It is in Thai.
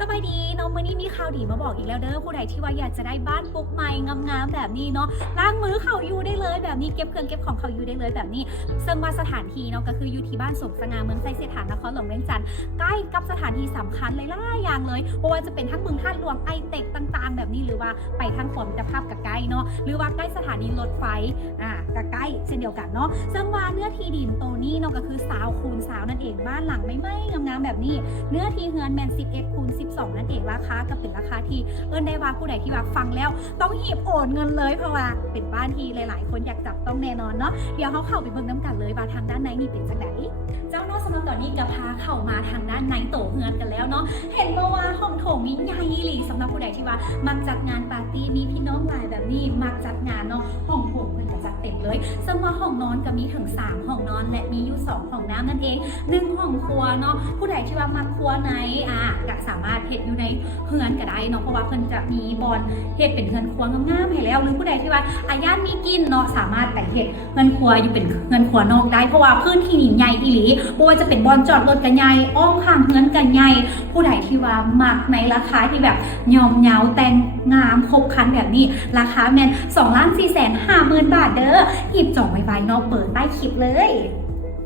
สบายดีเนาะมื้อนี้มีข่าวดีมาบอกอีกแล้วเด้อผู้ใดที่ว่าอยากจะได้บ้านปลูกใหม่งามๆแบบนี้เนาะล้างมือเขาอยู่ได้เลยแบบนี้เก็บเครื่องเก็บของเขาอยู่ได้เลยแบบนี้ซึ่งว่าสถานที่เนาะก็คืออยู่ที่บ้านสมสง่าเมืองไซเสถานนครหลวงเวียงจันทร์ใกล้กับสถานที่สำคัญหลายๆอย่างเลยเพราะว่าจะเป็นทั้งเมืองท่าหลวงไอเต็กต่างๆแบบนี้หรือว่าไปทางขวามิตรภาพกับใกล้เนาะหรือว่าใกล้สถานีรถไฟกับใกล้เช่นเดียวกันเนาะซึ่งว่าเนื้อที่ดินโตนี้เนาะก็คือ20 คูณ 20นั่นเองบ้านหลังไม่งามๆแบบนี้เนื้อที่เฮือนแมน11 คูณ 12นั่นเองราคาก็เป็นราคาที่ได้ว่าผู้ใดที่ว่าฟังแล้วต้องหีบโอนเงินเลยเพราะว่าเป็นบ้านที่หลายๆคนอยากจับต้องแน่นอนเนาะเดี๋ยวเขาเข้าไปเบิ่งน้ำกันเลยว่าทางด้านในนี่เป็นจังไดเจ้าเนาะสำหรับตอนนี้ก็พาเข้ามาทางด้านในโตเฮือนกันแล้วเนาะเห็นว่าห้องโถงนี้ใหญ่หลีสำหรับผู้ใดที่ว่ามักจัดงานปาร์ตี้มีพี่น้องหลายแบบนี้มักจัดงานเนาะห้องโถงเพิ่นก็จัดเต็มเลยซึ่งว่าห้องนอนก็มีถึง3ห้องนอนและมีอยู่2ห้องน้ำนั่นเอง1ห้องครัวเนาะผู้ใดที่ว่ามักครัวไหนก็สามารถเฮ็ดอยู่ในเฮือนก็ได้เนาะเพราะว่าเพิ่นจะมีบอนเฮ็ดเป็นเฮือนครัวงามๆให้แล้วหรือผู้ใดที่ว่าย่านมีกินเนาะสามารถไปเฮ็ดเฮือนครัวอยู่เป็นเฮือนครัวนอกได้เพราะว่าพื้นที่นี่ใหญ่อีหลีบ่ว่าจะเป็นบอนจอดรถก็ใหญ่อ้อมข้างเฮือนก็ใหญ่ผู้ใดที่ว่ามักในราคาที่แบบย่อมเยาแต่งงามครบครันแบบนี้ราคาแม่น 2,450,000 บาทเด้อหยิบจองไว้เนาะเปิดใต้คลิปเลย